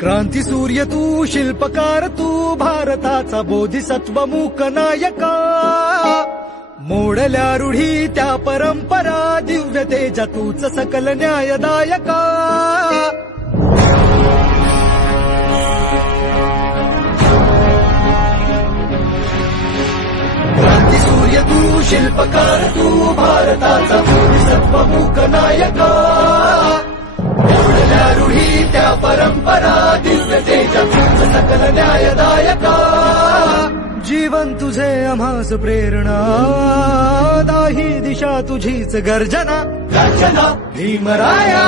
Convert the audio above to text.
क्रांती सूर्य तू, शिल्पकार तू, भारताचा बोधिसत्व मूक नायका. मोडल्या रूढी त्या परंपरा, दिव्य तेजा तूच सकल न्यायदायका. क्रांती सूर्य तू, शिल्पकार तू, भारताचा बोधिसत्व मूक नायका. मोडल्या रूढी त्या परंपरा, दिव्य तेजा तूच सकल न्यायदायका. जीवन तुझे आम्हास प्रेरणा, दाही दिशा तुझीच गर्जना. गर्जना भीमराया.